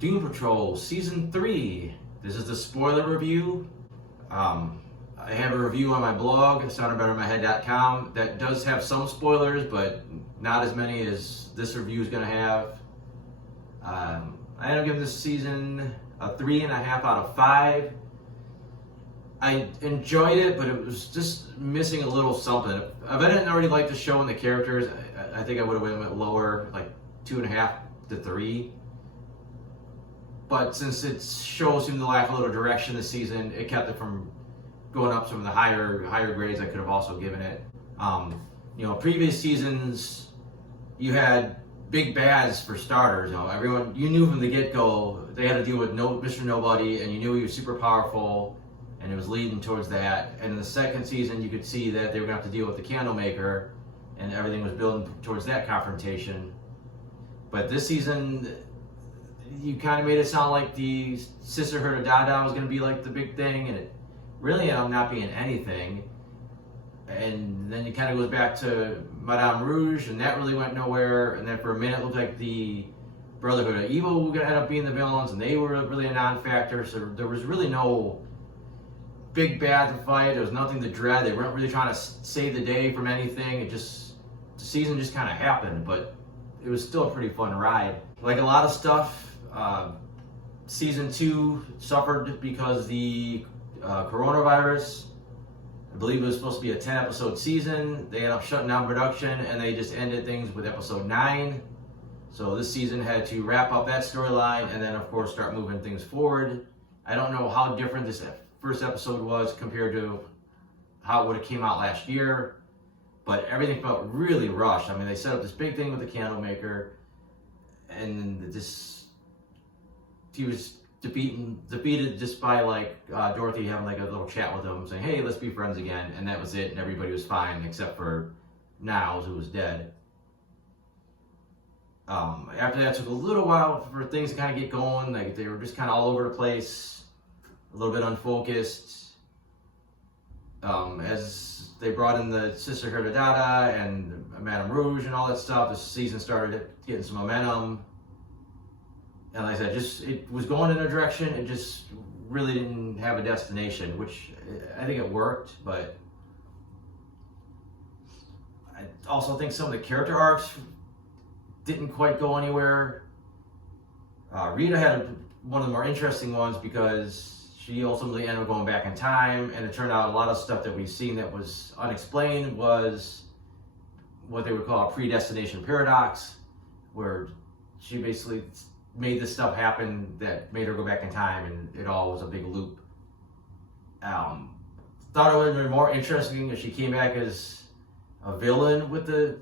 Doom Patrol Season 3. This is the spoiler review. I have a review on my blog, soundedbettermyhead.com, that does have some spoilers, but not as many as this review is going to have. I ended up giving this season a 3.5 out of 5. I enjoyed it, but it was just missing a little something. If I didn't already like the show and the characters, I think I would have went lower, like 2.5 to 3. But since its show seemed to lack a little direction this season, it kept it from going up some of the higher grades I could have also given it. Previous seasons, you had big bads for starters. Everyone, you knew from the get-go they had to deal with Mr. Nobody, and you knew he was super powerful, and it was leading towards that. And in the second season, you could see that they were going to have to deal with the Candlemaker, and everything was building towards that confrontation. But this season, you kind of made it sound like the Sisterhood of Dada was going to be like the big thing, and it really ended up not being anything. And then it kind of goes back to Madame Rouge, and that really went nowhere. And then for a minute, it looked like the Brotherhood of Evil were going to end up being the villains, and they were really a non-factor. So there was really no big bad to fight. There was nothing to dread. They weren't really trying to save the day from anything. The season just kind of happened, but it was still a pretty fun ride. Like a lot of stuff, Season 2 suffered because the coronavirus. I believe it was supposed to be a 10-episode season. They ended up shutting down production, and they just ended things with episode 9. So this season had to wrap up that storyline, and then of course start moving things forward. I don't know how different this first episode was compared to how it would have came out last year, but everything felt really rushed. I mean, they set up this big thing with the Candlemaker, and he was defeated just by Dorothy having like a little chat with him, saying, "Hey, let's be friends again," and that was it. And everybody was fine except for Niles, who was dead. After that, it took a little while for things to kind of get going. Like they were just kind of all over the place, a little bit unfocused. As they brought in the Sisterhood of Dada and Madame Rouge and all that stuff, the season started getting some momentum. And like I said, it was going in a direction. It just really didn't have a destination, which I think it worked, but I also think some of the character arcs didn't quite go anywhere. Rita had one of the more interesting ones because she ultimately ended up going back in time, and it turned out a lot of stuff that we've seen that was unexplained was what they would call a predestination paradox, where she basically made this stuff happen that made her go back in time, and it all was a big loop. Thought it would have been more interesting if she came back as a villain with the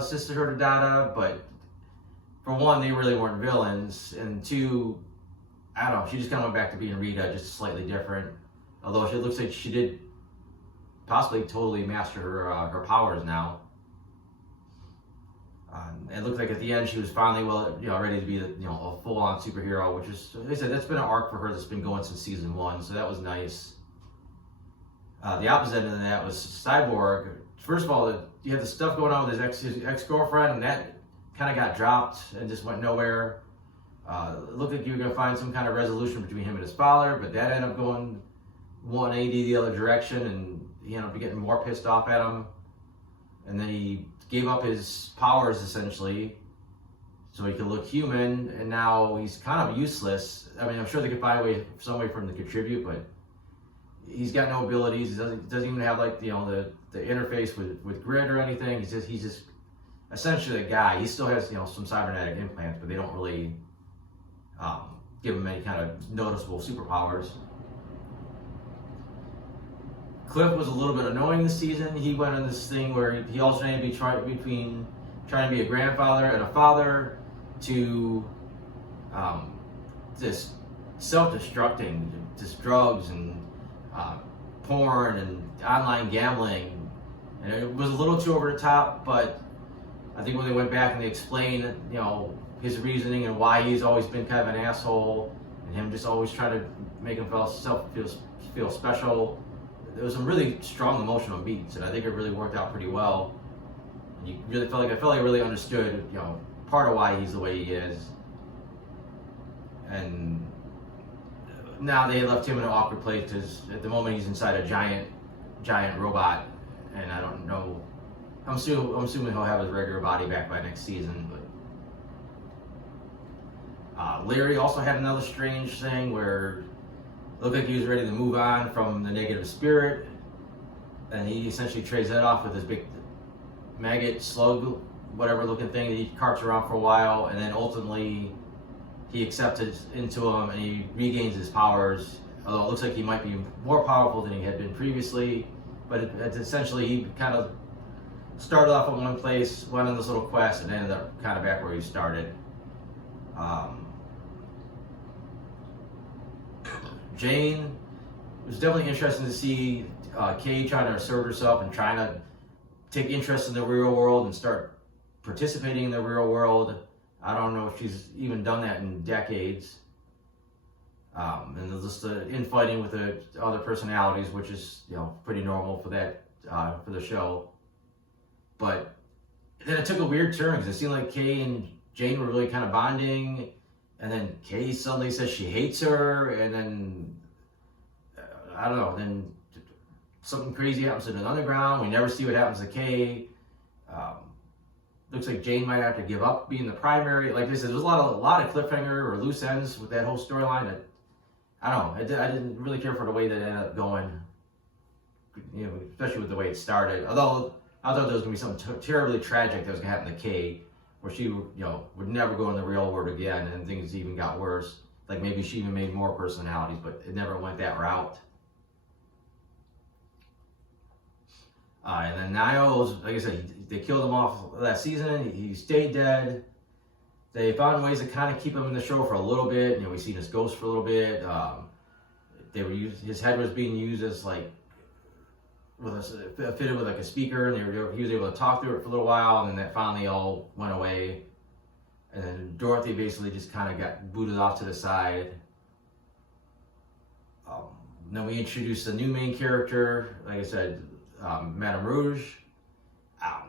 Sisterhood of Dada, but for one, they really weren't villains, and two, I don't know, she just kind of went back to being Rita, just slightly different. Although it looks like she did possibly totally master her powers now. It looked like at the end she was finally ready to be a full-on superhero, which is, like I said, that's been an arc for her that's been going since season 1, so that was nice. The opposite end of that was Cyborg. First of all, you had the stuff going on with his ex-girlfriend, and that kind of got dropped and just went nowhere. It looked like you were going to find some kind of resolution between him and his father, but that ended up going 180 the other direction, and he ended up getting more pissed off at him. And then he gave up his powers essentially so he could look human, and now he's kind of useless. I mean, I'm sure they could find some way for him to contribute, but he's got no abilities. He doesn't even have the interface with grid or anything. He's just essentially a guy. He still has some cybernetic implants, but they don't really give him any kind of noticeable superpowers. Cliff was a little bit annoying this season. He went on this thing where he alternated between trying to be a grandfather and a father to just self-destructing, just drugs and porn and online gambling. And it was a little too over the top, but I think when they went back and they explained, his reasoning and why he's always been kind of an asshole, and him just always trying to make himself feel special. There was some really strong emotional beats, and I think it really worked out pretty well. And you really felt like I really understood, part of why he's the way he is. and now they left him in an awkward place because at the moment he's inside a giant robot, and I don't know. I'm assuming he'll have his regular body back by next season. But Larry also had another strange thing where it looked like he was ready to move on from the negative spirit, and he essentially trades that off with this big maggot slug, whatever looking thing that he carts around for a while, and then ultimately he accepts it into him and he regains his powers, although it looks like he might be more powerful than he had been previously. But it's essentially he kind of started off in one place, went on this little quest, and ended up kind of back where he started. Jane, it was definitely interesting to see Kay trying to assert herself and trying to take interest in the real world and start participating in the real world. I don't know if she's even done that in decades. And just the infighting with the other personalities, which is pretty normal for that for the show. But then it took a weird turn because it seemed like Kay and Jane were really kind of bonding, and then Kay suddenly says she hates her, and then I don't know. Then something crazy happens in the underground. We never see what happens to Kay. Looks like Jane might have to give up being the primary. Like I said, there's a lot of cliffhanger or loose ends with that whole storyline that I don't know. I didn't really care for the way that it ended up going. Especially with the way it started. Although I thought there was gonna be something terribly tragic that was gonna happen to Kay, where she would never go in the real world again, and things even got worse. Like maybe she even made more personalities, but it never went that route. And then Niles, like I said, they killed him off last season. He stayed dead. They found ways to kind of keep him in the show for a little bit. We've seen his ghost for a little bit. His head was being used as fitted with like a speaker, and he was able to talk through it for a little while, and then that finally all went away. And then Dorothy basically just kind of got booted off to the side. Then we introduced a new main character, like I said, Madame Rouge.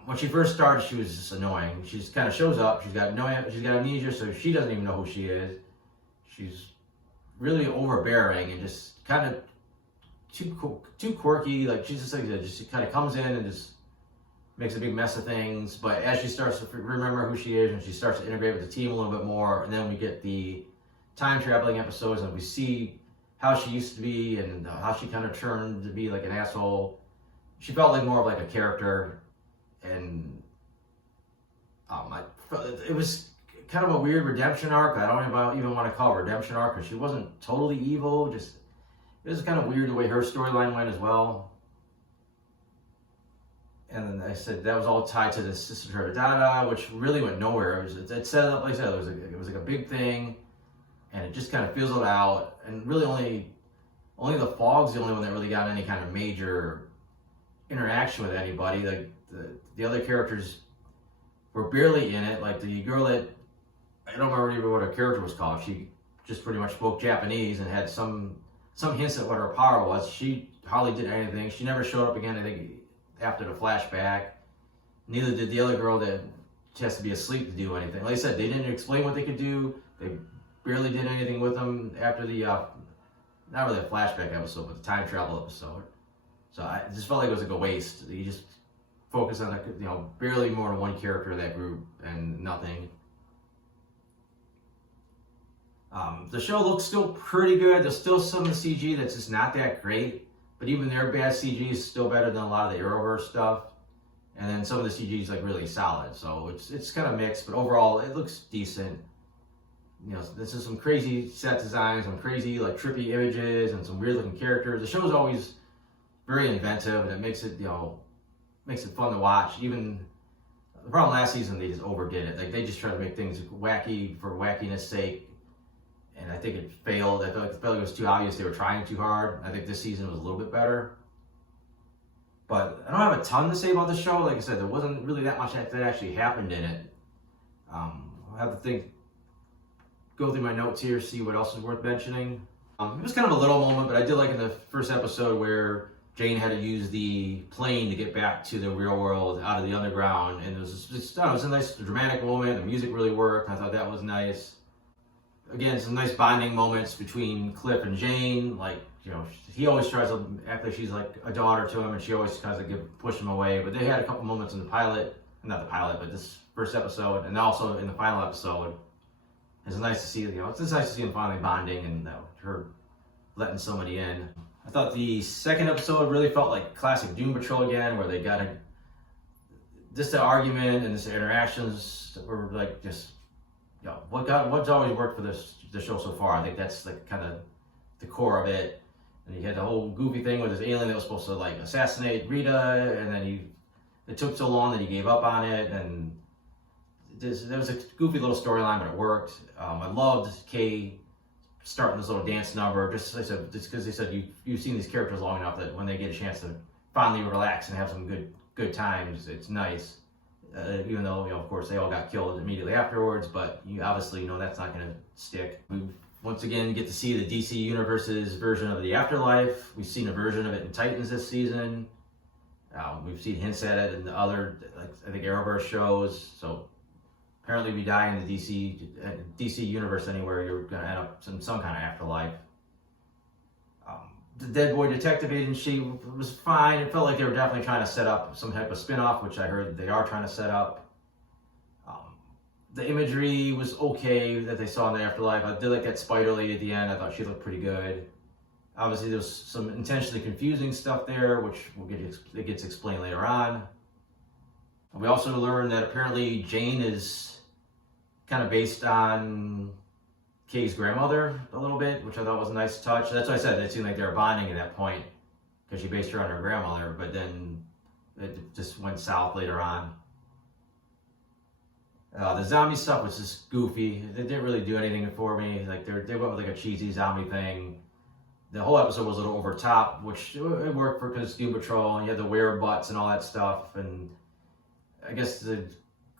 When she first started, she was just annoying. She just kind of shows up. She's got amnesia, so she doesn't even know who she is. She's really overbearing and just kind of too quirky. Like she's just kind of comes in and just makes a big mess of things. But as she starts to remember who she is and she starts to integrate with the team a little bit more, and then we get the time traveling episodes and we see how she used to be and how she kind of turned to be like an asshole. She felt like more of like a character, and it was kind of a weird redemption arc. I don't even want to call it a redemption arc because she wasn't totally evil. Just it was kind of weird the way her storyline went as well. And then I said that was all tied to the Sister of Dada, which really went nowhere. It set up, like I said, it was like a big thing, and it just kind of fizzled out. And really only the Fog's the only one that really got any kind of major interaction with anybody. Like the other characters were barely in it. Like the girl that I don't remember even what her character was called. She just pretty much spoke Japanese and had some hints at what her power was. She hardly did anything. She never showed up again, I think, after the flashback. Neither did the other girl that has to be asleep to do anything. Like I said, they didn't explain what they could do. They barely did anything with them after the not really a flashback episode, but the time travel episode. So I just felt like it was like a waste. You just focus on barely more than one character of that group and nothing. The show looks still pretty good. There's still some of the CG that's just not that great, but even their bad CG is still better than a lot of the Arrowverse stuff. And then some of the CG is like really solid. So it's kind of mixed, but overall it looks decent. This is some crazy set designs, some crazy like trippy images, and some weird looking characters. The show's always very inventive, and it makes it fun to watch. Even the problem last season, they just overdid it. Like they just tried to make things wacky for wackiness sake, and I think it failed. I felt like it was too obvious they were trying too hard. I think this season was a little bit better. But I don't have a ton to say about the show. Like I said, there wasn't really that much that actually happened in it. I'll have to go through my notes here, see what else is worth mentioning. It was kind of a little moment, but I did like in the first episode where Jane had to use the plane to get back to the real world out of the underground, and it was a nice dramatic moment. The music really worked. I thought that was nice. Again, some nice bonding moments between Cliff and Jane. Like, you know, he always tries to act like she's like a daughter to him, and she always tries to push him away. But they had a couple moments in the pilot, not the pilot, but this first episode, and also in the final episode. It's nice to see, you know, it's just nice to see them finally bonding and her letting somebody in. I thought the second episode really felt like classic Doom Patrol again, where they got just the argument and the interactions were like just, you know, what's always worked for the show so far. I think that's like kind of the core of it. And you had the whole goofy thing with this alien that was supposed to like assassinate Rita, and then it took so long that he gave up on it, and there was a goofy little storyline, but it worked. I loved Kay starting this little dance number, just because they said you've seen these characters long enough that when they get a chance to finally relax and have some good times, it's nice. Even though, you know, of course, they all got killed immediately afterwards, but you obviously know that's not going to stick. We once again get to see the DC Universe's version of the afterlife. We've seen a version of it in Titans this season. We've seen hints at it in the other, like, I think, Arrowverse shows. So apparently, if you die in the DC Universe anywhere, you're going to end up in some kind of afterlife. The Dead Boy Detective Agency was fine. It felt like they were definitely trying to set up some type of spin-off, which I heard they are trying to set up. The imagery was okay that they saw in the afterlife. I did like that spider lady at the end. I thought she looked pretty good. Obviously, there's some intentionally confusing stuff there, which it gets explained later on. We also learned that apparently Jane is kind of based on Kay's grandmother a little bit, which I thought was a nice touch. That's why I said it seemed like they were bonding at that point, because she based her on her grandmother, but then it just went south later on. The zombie stuff was just goofy. They didn't really do anything for me. Like they went with like a cheesy zombie thing. The whole episode was a little over top, which it worked for because Doom Patrol, and you had the werebutts and all that stuff. And I guess the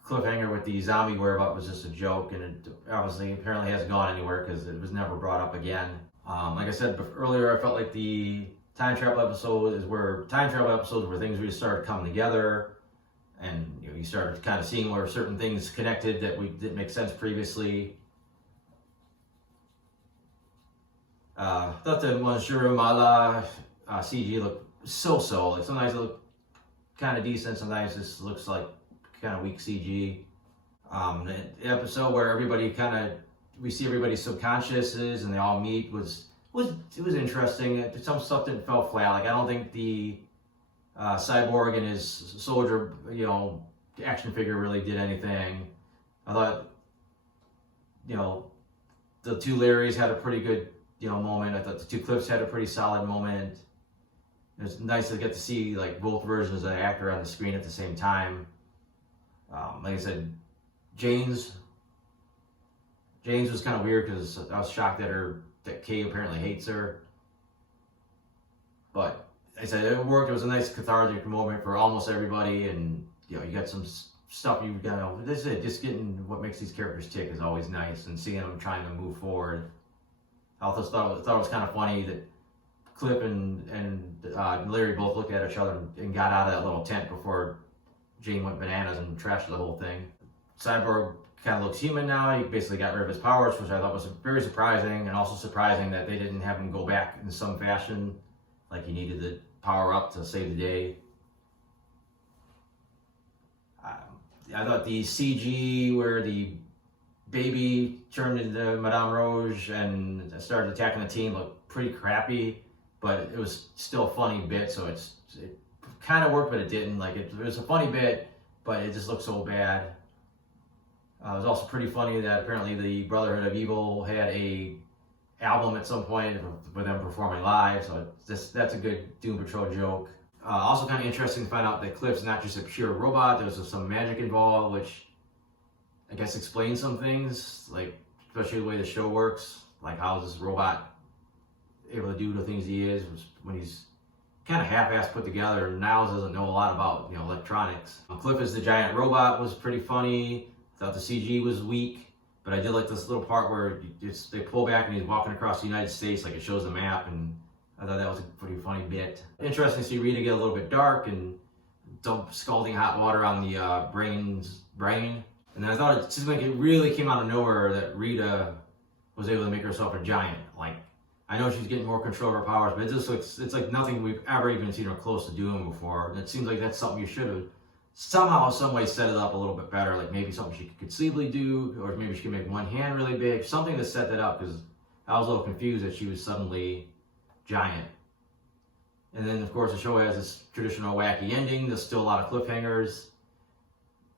cliffhanger with the zombie werebutt was just a joke, and it obviously apparently hasn't gone anywhere because it was never brought up again. Like I said earlier, I felt like the time travel episodes where things really started coming together, and you know, you started kind of seeing where certain things connected that didn't make sense previously. Thought the Manjura Mala CG looked so. Like sometimes it looked kind of decent, sometimes it just looks like kind of weak CG. The episode where we see everybody's subconsciouses and they all meet was interesting. Some stuff didn't fell flat. Like I don't think the Cyborg and his soldier, you know, action figure really did anything. I thought, you know, the two Larrys had a pretty good, you know, moment. I thought the two Cliffs had a pretty solid moment. It was nice to get to see like both versions of the actor on the screen at the same time. Like I said, Jane's was kind of weird because I was shocked that Kay apparently hates her. But like I said, it worked. It was a nice cathartic moment for almost everybody, and you know, you got some stuff you got. This is it. Just getting what makes these characters tick is always nice, and seeing them trying to move forward. I also thought it was kind of funny that Cliff and Larry both looked at each other and got out of that little tent before Jane went bananas and trashed the whole thing. Cyborg kind of looks human now. He basically got rid of his powers, which I thought was very surprising, and also surprising that they didn't have him go back in some fashion, like he needed the power up to save the day. I thought the CG where the baby turned into Madame Rouge and started attacking the team looked pretty crappy, but it was still a funny bit, so it kind of worked, but it didn't. Like it was a funny bit, but it just looked so bad. It was also pretty funny that apparently the Brotherhood of Evil had a album at some point with them performing live, so that's a good Doom Patrol joke. Also kind of interesting to find out that Cliff's not just a pure robot. There was some magic involved, which I guess explains some things, like especially the way the show works, like how is this robot able to do the things he is when he's kind of half-assed put together, and Niles doesn't know a lot about, you know, electronics. Cliff as the giant robot was pretty funny. Thought the CG was weak, but I did like this little part where they pull back and he's walking across the United States, like it shows the map, and I thought that was a pretty funny bit. Interesting to see Rita get a little bit dark and dump scalding hot water on the brain. And then I thought it really came out of nowhere that Rita was able to make herself a giant. Like, I know she's getting more control of her powers, but it just looks, it's like nothing we've ever even seen her close to doing before. And it seems like that's something you should have somehow, some way set it up a little bit better. Like maybe something she could conceivably do, or maybe she could make one hand really big, something to set that up, because I was a little confused that she was suddenly giant. And then, of course, the show has this traditional wacky ending. There's still a lot of cliffhangers,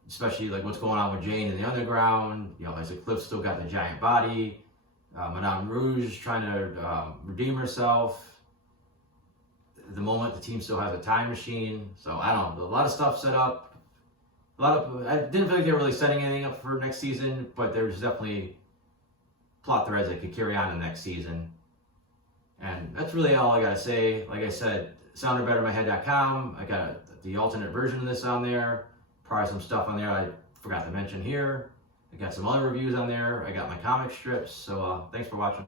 especially like what's going on with Jane in the underground. You know, as Cliff still got the giant body. Madame Rouge trying to redeem herself. At the moment, the team still has a time machine. So I don't know, a lot of stuff set up. I didn't feel like they were really setting anything up for next season, but there was definitely plot threads that could carry on to next season. And that's really all I gotta say. Like I said, soundedbettermyhead.com. I got the alternate version of this on there. Probably some stuff on there I forgot to mention here. I got some other reviews on there. I got my comic strips. So thanks for watching.